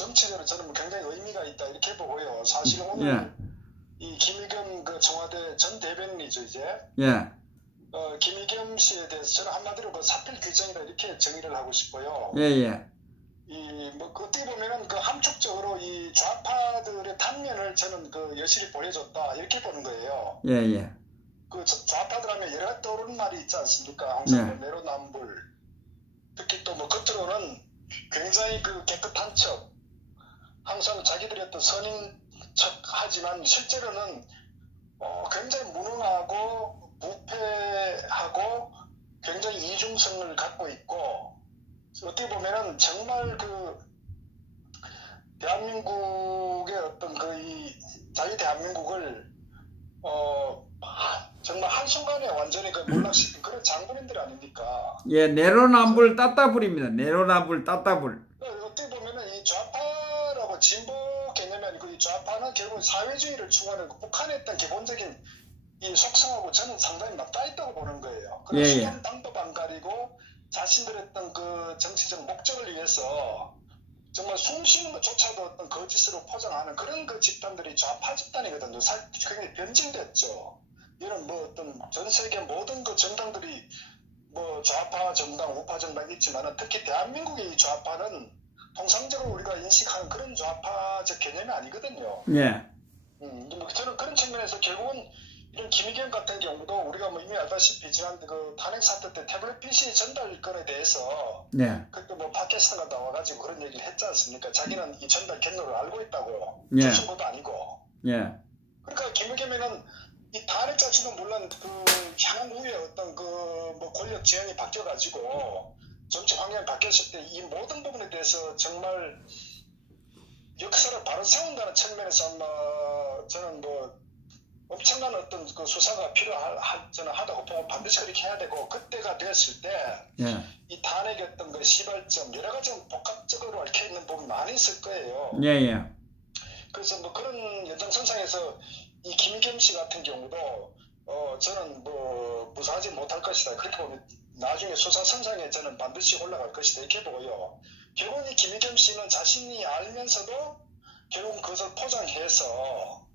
정치적으로 저는 굉장히 의미가 있다 이렇게 보고요. 사실 오늘 예. 이 김의겸 그 청와대 전 대변인이죠 이제 예. 어, 김의겸 씨에 대해서 저는 한마디로 그 사필 규정이다 이렇게 정의를 하고 싶어요. 예, 예. 이뭐 어떻게 보면은 그 함축적으로 이 좌파들의 단면을 저는 그 여실히 보여줬다 이렇게 보는 거예요. 예, 예. 그 저- 좌파들 하면 여러 가지 떠오르는 말이 있지 않습니까? 항상 네. 뭐 내로남불 특히 또 뭐 겉으로는 굉장히 그 깨끗한 척 항상 자기들이 어떤 선인 척 하지만 실제로는 어, 굉장히 무능하고 부패하고 굉장히 이중성을 갖고 있고 어떻게 보면은 정말 그 대한민국의 어떤 그이 자유 대한민국을 어 하- 정말 한순간에 완전히 그 몰락시킨 그런 장군님들 아닙니까? 예, 내로남불 따따불입니다. 내로남불 따따불. 사회주의를 추구하는 그 북한의 어떤 기본적인 이 속성하고 저는 상당히 맞닿아 있다고 보는 거예요. 예, 예. 그래서 수단 방법 안 가리고 자신들의 어떤 그 정치적 목적을 위해서 정말 숨 쉬는 것조차도 어떤 거짓으로 포장하는 그런 그 집단들이 좌파 집단이거든요. 사- 굉장히 변질됐죠. 이런 뭐 어떤 전 세계 모든 그 정당들이 뭐 좌파 정당, 우파 정당 있지만 특히 대한민국의 이 좌파는 통상적으로 우리가 인식하는 그런 좌파적 개념이 아니거든요. 예. 음, 뭐 저는 그런 측면에서 결국은 이런 김의겸 같은 경우도 우리가 뭐 이미 알다시피 지난 그 탄핵 사태 때 태블릿 PC 전달건에 대해서 예. 그때 뭐 팟캐스트가 나와가지고 그런 얘기를 했지 않습니까? 자기는 이 전달 경로를 알고 있다고 예. 조선보도 아니고 예. 그러니까 김의겸에는 이 탄핵 자체는 물론 그 향후 후에 어떤 그 뭐 권력 지형이 바뀌어가지고 정치 환경이 바뀌었을 때 이 모든 부분에 대해서 정말 역사를 바로 세운다는 측면에서 아마 저는 뭐 엄청난 어떤 그 수사가 필요할 할- 저는 하다고 보고 반드시 그렇게 해야 되고 그때가 됐을 때 예. 이 탄핵의 어떤 그 시발점 여러 가지 복합적으로 얽혀 있는 부분이 많이 있을 거예요. 예, 예. 그래서 뭐 그런 연장선상에서 이 김겸 씨 같은 경우도 어 저는 뭐 무사하지 못할 것이다 그렇게 보면 나중에 수사선상에 저는 반드시 올라갈 것이다 이렇게 보고요. 결국 이 김겸 씨는 자신이 알면서도 결국 그것을 포장해서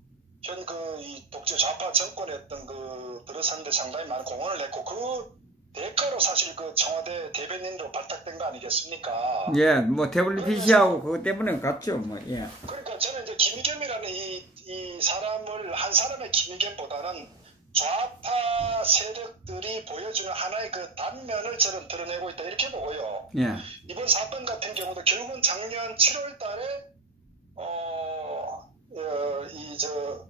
현 그 이 독재 좌파 정권의 어떤 그 들어서는데 상당히 많은 공헌을 했고 그 대가로 사실 그 청와대 대변인으로 발탁된 거 아니겠습니까? 예, 뭐 PC하고 그것 때문에 갔죠, 뭐. 예. 그러니까 저는 이제 김의겸이라는 이, 이 사람을 한 사람의 김의겸보다는 좌파 세력들이 보여주는 하나의 그 단면을 저는 드러내고 있다 이렇게 보고요. 예. 이번 사건 같은 경우도 결국은 작년 7월 달에 어, 어, 이, 저,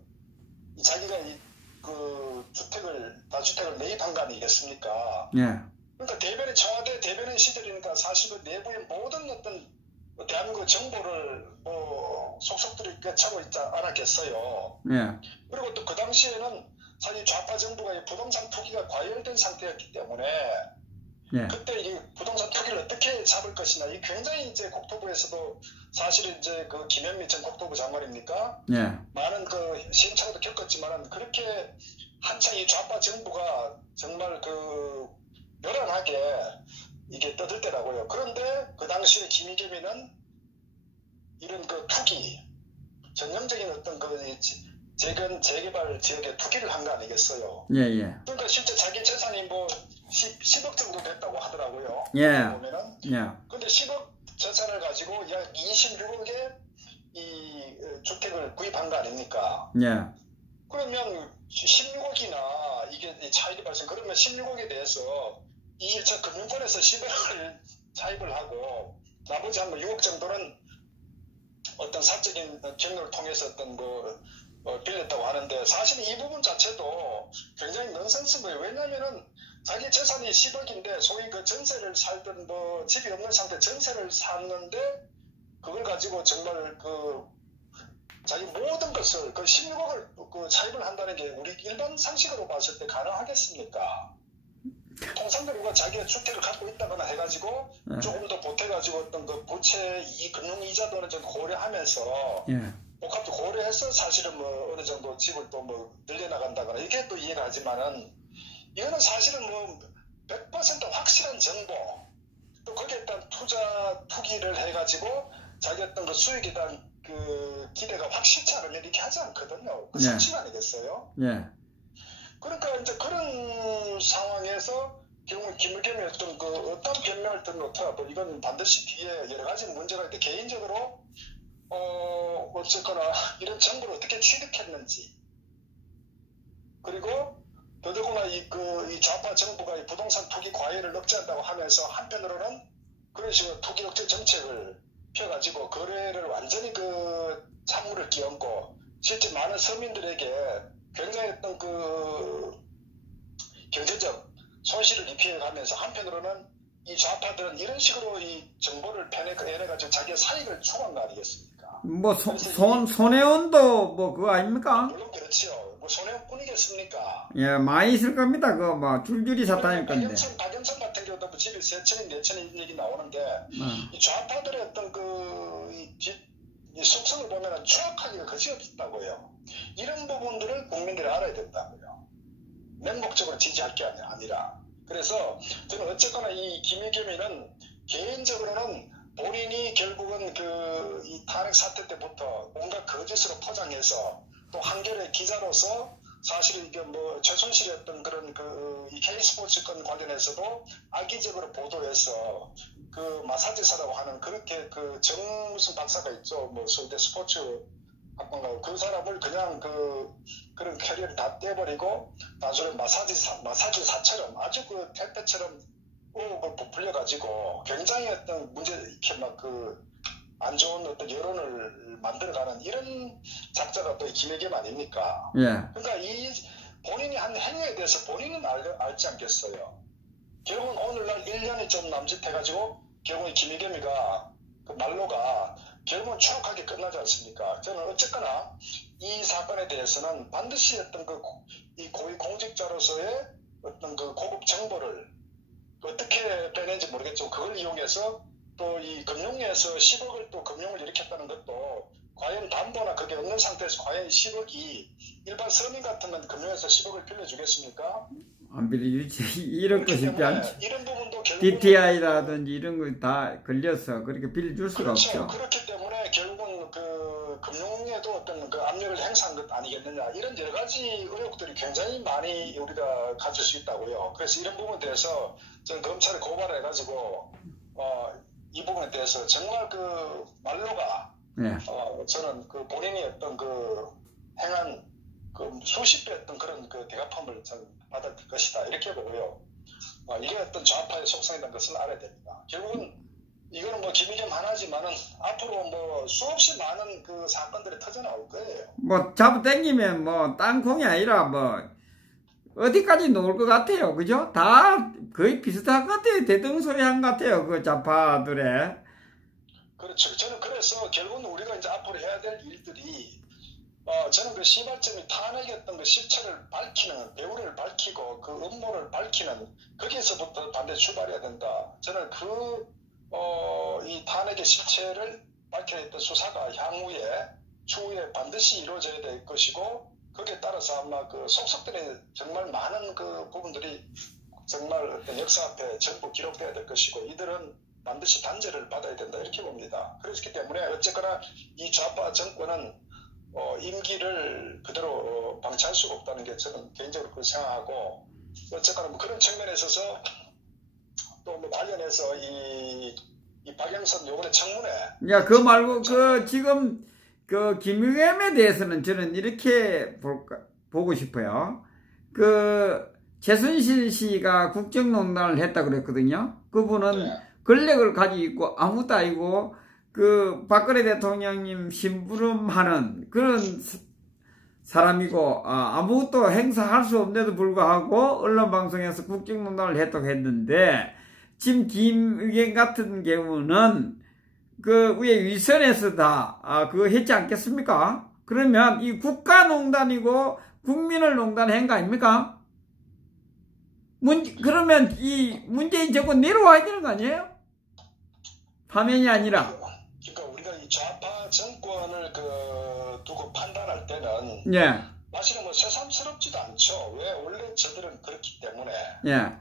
이 자기가 이, 그 주택을, 다주택을 매입한 거 아니겠습니까? 예. 그러니까 대변인, 청와대 대변인 시절이니까 사실 그 내부의 모든 어떤 뭐 대한민국 정보를 뭐 속속들이 꿰차고 있지 않았겠어요. 예. 그리고 또 그 당시에는 사실 좌파 정부가 이 부동산 투기가 과열된 상태였기 때문에 예. 그때 이 부동산 투기를 어떻게 잡을 것이냐 이 굉장히 이제 국토부에서도 사실은 이제 그 김현미 전 국토부 장관입니까 예. 많은 그 시행착오도 겪었지만은 그렇게 한창 이 좌파 정부가 정말 그 멸한하게 이게 떠들 때라고요. 그런데 그 당시에 김희겸이는 이런 그 투기 전형적인 어떤 그 재건 재개발 지역에 투기를 한 거 아니겠어요. 예, 예. 그러니까 실제 자기 재산이 뭐 10, 억 정도 됐다고 하더라고요. 예. 보면은 예. 근데 10억 재산을 가지고 약 26억의 이 어, 주택을 구입한 거 아닙니까? 예. 그러면 16억이나 이게 이 차익이 발생 그러면 16억에 대해서 이 1차 금융권에서 10억을 차입을 하고 나머지 한뭐 6억 정도는 어떤 사적인 경로를 통해서 어떤 그 어, 빌렸다고 하는데 사실은 이 부분 자체도 굉장히 넌센스 거예요. 왜냐면은 자기 재산이 10억인데 소위 그 전세를 살던 뭐 집이 없는 상태 전세를 샀는데 그걸 가지고 정말 그 자기 모든 것을 그 16억을 그 차입을 한다는 게 우리 일반 상식으로 봤을 때 가능하겠습니까? 통상적으로 자기가 주택을 갖고 있다거나 해가지고 예. 조금 더 보태가지고 어떤 그 부채 이 금융 이자도는 좀 고려하면서 예. 복합도 고려해서 사실은 뭐 어느 정도 집을 또 뭐 늘려나간다거나 이게 또 이해가 하지만은 이거는 사실은 뭐 100% 확실한 정보 또 거기에 일단 투자 투기를 해가지고 자기 어떤 그 수익에 대한 그 기대가 확실치 않으면 이렇게 하지 않거든요. 그 네. 상식 아니겠어요? 예. 그러니까 이제 그런 상황에서 결국 김의겸이 어떤 그 어떤 변명을 들어놓더라도 이건 반드시 뒤에 여러 가지 문제가 있는데 개인적으로 어 어쨌거나 이런 정보를 어떻게 취득했는지 그리고 더더구나 이 그 이 좌파 정부가 이 부동산 투기 과열을 억제한다고 하면서 한편으로는 그런 식으로 투기 억제 정책을 펴가지고 거래를 완전히 그 찬물을 끼얹고 실제 많은 서민들에게 굉장히 어떤 그 경제적 손실을 입혀가면서 한편으로는 이 좌파들은 이런 식으로 이 정보를 빼내가지고 자기의 사익을 추구한 거 아니겠습니까? 뭐, 손, 손, 손해원도 뭐 그거 아닙니까? 물론 그렇지요. 뭐 손해뿐이겠습니까? 예, 많이 있을 겁니다. 그거 뭐, 줄줄이 사다닐 건데. 박영선, 박영선 같은 경우도 뭐 집에 세 천이 네 천이 얘기 나오는데 어. 이 좌파들의 어떤 그, 이, 속성을 보면은 추악하기가 그지 없다고요. 이런 부분들을 국민들이 알아야 된다고요. 맹목적으로 지지할 게 아니- 아니라. 그래서 저는 어쨌거나 이 김의겸이는 개인적으로는 본인이 결국은 그 이 탄핵 사태 때부터 온갖 거짓으로 포장해서 또 한겨레 기자로서 사실 이게 뭐 최순실이었던 그런 그이 K스포츠권 관련해서도 악의적으로 보도해서 그 마사지사라고 하는 그렇게 그 정 무슨 박사가 있죠. 뭐 서울대 스포츠 학과가 그 사람을 그냥 그 그런 캐리어를 다 떼버리고 단순히 마사지사 마사지사처럼 아주 그 택배처럼 의혹을 부풀려 가지고 굉장히 어떤 문제 이렇게 막 그 안 좋은 어떤 여론을 만들어가는 이런 작자가 또 김혜겸 아닙니까? 예. 그러니까 이 본인이 한 행위에 대해서 본인은 알, 알지 않겠어요. 결국은 오늘날 1년이 좀 남짓해가지고 결국은 김희겸이가 그 말로가 결국은 추락하게 끝나지 않습니까? 저는 어쨌거나 이 사건에 대해서는 반드시 어떤 그 이 고위 공직자로서의 어떤 그 고급 정보를 어떻게 빼낸지 모르겠지만 그걸 이용해서 또 이 금융에서 10억을 또 금융을 일으켰다는 것도 과연 담보나 그게 없는 상태에서 과연 10억이 일반 서민 같으면 금융에서 10억을 빌려주겠습니까? 안 빌려주지. 이런 거 쉽지 않지. 이런 부분도 DTI라든지 이런 거 다 걸려서 그렇게 빌려줄 수가 그렇죠. 없죠. 그렇기 때문에 결국은 그 금융에도 어떤 그 압력을 행사한 것 아니겠느냐 이런 여러 가지 의혹들이 굉장히 많이 우리가 가질 수 있다고요. 그래서 이런 부분에 대해서 저는 검찰에 고발을 해가지고 어, 이 부분에 대해서 정말 그 말로가 예. 어, 저는 그 본인이 어떤 그 행한 그 수십 배 어떤 그런 그 대가품을 저는 받을 것이다 이렇게 보고요. 어, 이게 어떤 좌파의 속성이라는 것을 알아야 됩니다. 결국은 이거는 뭐 김의겸 하나지만은 앞으로 뭐 수없이 많은 그 사건들이 터져 나올 거예요. 뭐 잡아 당기면 뭐 땅콩이 아니라 뭐 어디까지 놓을 것 같아요. 그죠? 다 거의 비슷한 것 같아요. 대등소리한 것 같아요. 그 좌파들의. 그렇죠. 저는 그래서 결국은 우리가 이제 앞으로 해야 될 일들이 어, 저는 그 시발점이 탄핵이었던 그 실체를 밝히는, 배우를 밝히고 그 음모를 밝히는 거기에서부터 반대 출발해야 된다. 저는 그, 어, 이 탄핵의 실체를 밝혀냈던 수사가 향후에, 추후에 반드시 이루어져야 될 것이고, 거기에 따라서 아마 그 속속들의 정말 많은 그 부분들이 정말 역사 앞에 전부 기록돼야 될 것이고, 이들은 반드시 단죄를 받아야 된다. 이렇게 봅니다. 그렇기 때문에 어쨌거나 이 좌파 정권은 어, 임기를 그대로 어, 방치할 수가 없다는 게 저는 개인적으로 그렇게 생각하고 어쨌거나 뭐 그런 측면에 있어서 또 뭐 관련해서 이, 이 박영선 요번에 청문회 야, 그 말고 그 지금 그 김유겸에 대해서는 저는 이렇게 볼까, 보고 싶어요. 그 최순실 씨가 국정농단을 했다 그랬거든요. 그분은 네. 권력을 가지고 있고 아무도 아니고 그 박근혜 대통령님 심부름하는 그런 사- 사람이고 아, 아무것도 행사할 수 없는데도 불구하고 언론 방송에서 국정농단을 했다고 했는데 지금 김의겸 같은 경우는 그 위에 위선에서 다 아, 그거 했지 않겠습니까? 그러면 이 국가농단이고 국민을 농단한 거 아닙니까? 문, 그러면 이 문재인 정권 내려와야 되는 거 아니에요? 화면이 아니라. 그러니까 우리가 이 좌파 정권을 그 두고 판단할 때는 예, 사실은 뭐 새삼스럽지도 않죠. 왜 원래 저들은 그렇기 때문에 예,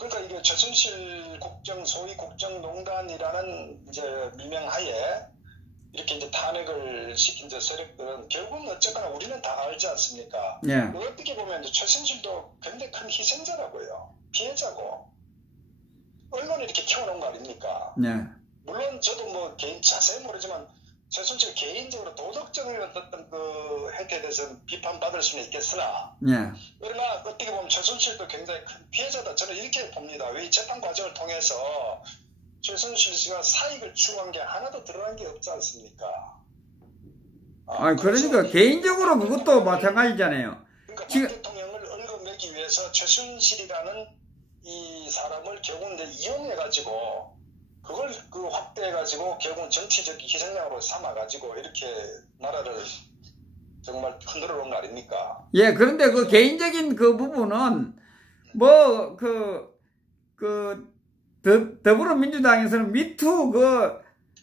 그러니까 이게 최순실 국정 소위 국정농단이라는 이제 미명하에 시킨 저 세력들은 결국은 어쨌거나 우리는 다 알지 않습니까? 예, 어떻게 보면 이제 최순실도 굉장히 큰 희생자라고요. 피해자고. 언론이 이렇게 키워놓은 거 아닙니까? 예, 물론 저도 뭐 개인 자세히 모르지만 최순실 개인적으로 도덕적인 어떤 그 행태에 대해서 비판받을 수는 있겠으나 예, 그러나 어떻게 보면 최순실도 굉장히 큰 피해자다. 저는 이렇게 봅니다. 왜 이 재판 과정을 통해서 최순실 씨가 사익을 추구한 게 하나도 드러난 게 없지 않습니까? 아, 그러니까 그래서 개인적으로 그것도 마찬가지잖아요. 그러니까 지금- 박 대통령을 얽어매기 위해서 최순실이라는 이 사람을 결국 이제 이용해가지고 그걸 그 확대해가지고 결국 정치적 희생양으로 삼아가지고 이렇게 나라를 정말 흔들어 놓은 거 아닙니까? 예, 그런데 그 개인적인 그 부분은 뭐 그 그 더불어민주당에서는 미투 그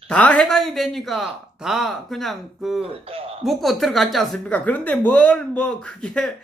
다 해당이 되니까 다 그냥 그 그러니까 묻고 들어갔지 않습니까? 그런데 뭘 뭐 그게 예?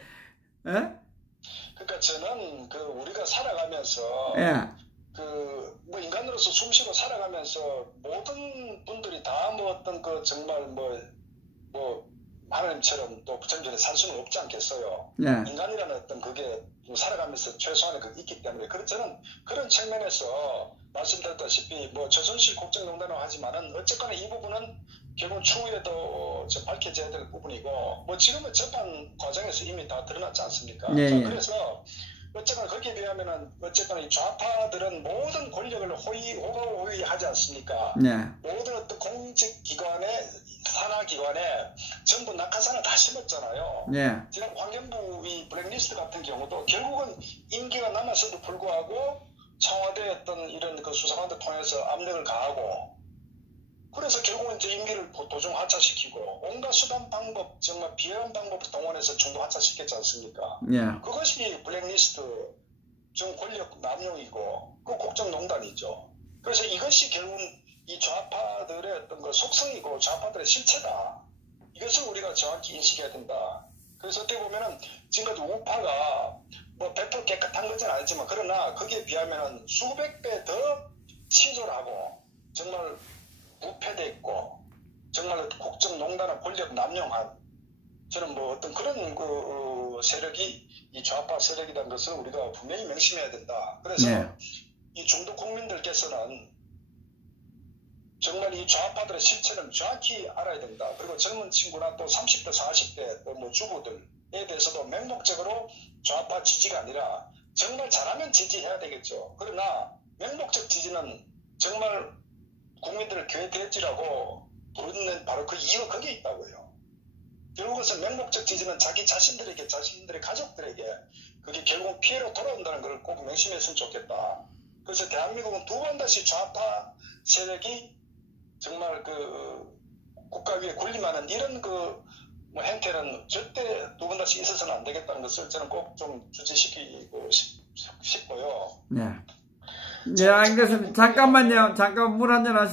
그러니까 저는 그 우리가 살아가면서 예, 그 뭐 인간으로서 숨쉬고 살아가면서 모든 분들이 다 뭐 어떤 그 정말 뭐뭐 하나님처럼 또 부처님처럼 살 수는 없지 않겠어요. 예, 인간이라는 어떤 그게 살아가면서 최소한의 그게 있기 때문에 그런 저는 그런 측면에서 말씀드렸다시피 뭐 최순실 국정농단을 하지만은 어쨌거나 이 부분은 결국 추후에도 저 밝혀져야 될 부분이고 뭐 지금은 재판 과정에서 이미 다 드러났지 않습니까? 예. 그래서 어쨌거나 거기에 비하면은 어쨌거나 이 좌파들은 모든 권력을 호의 호가호위 하지 않습니까? 예, 모든 어떤 공직 기관에 산하 기관에 전부 낙하산을 다 심었잖아요. 예, 지금 환경부 이 블랙리스트 같은 경우도 결국은 임기가 남았어도 불구하고 청와대 어떤 이런 그 수사관들 통해서 압력을 가하고 그래서 결국은 이제 임기를 도- 도중 하차시키고 온갖 수단 방법 정말 비열한 방법을 동원해서 중도 하차시켰지 않습니까? 예, 그것이 블랙리스트 정 권력 남용이고 그 국정농단이죠. 그래서 이것이 결국 이 좌파들의 어떤 그 속성이고 좌파들의 실체다. 이것을 우리가 정확히 인식해야 된다. 그래서 어떻게 보면은 지금까지 우파가 뭐 100% 깨끗한 것은 아니지만 그러나 거기에 비하면은 수백 배더 치졸하고 정말 부패돼 있고 정말 국정농단의 권력 남용한 저는 뭐 어떤 그런 그 어, 세력이 이 좌파 세력이라는 것을 우리가 분명히 명심해야 된다. 그래서 네. 이 중도 국민들께서는 정말 이 좌파들의 실체를 정확히 알아야 된다. 그리고 젊은 친구나 또 30대, 40대, 또 뭐 주부들에 대해서도 맹목적으로 좌파 지지가 아니라 정말 잘하면 지지해야 되겠죠. 그러나 맹목적 지지는 정말 국민들을 교회대지라고 부르는 바로 그 이유가 거기에 있다고요. 결국은 맹목적 지지는 자기 자신들에게, 자신들의 가족들에게 그게 결국 피해로 돌아온다는 걸 꼭 명심했으면 좋겠다. 그래서 대한민국은 두 번 다시 좌파 세력이 정말 그 국가 위에 군림하는 이런 그 뭐 행태는 절대 두 번 다시 있어서는 안 되겠다는 것을 저는 꼭 좀 주지시키고 싶, 싶고요. 예. 예, 알겠습니다. 잠깐만요. 잠깐 물 한잔 하시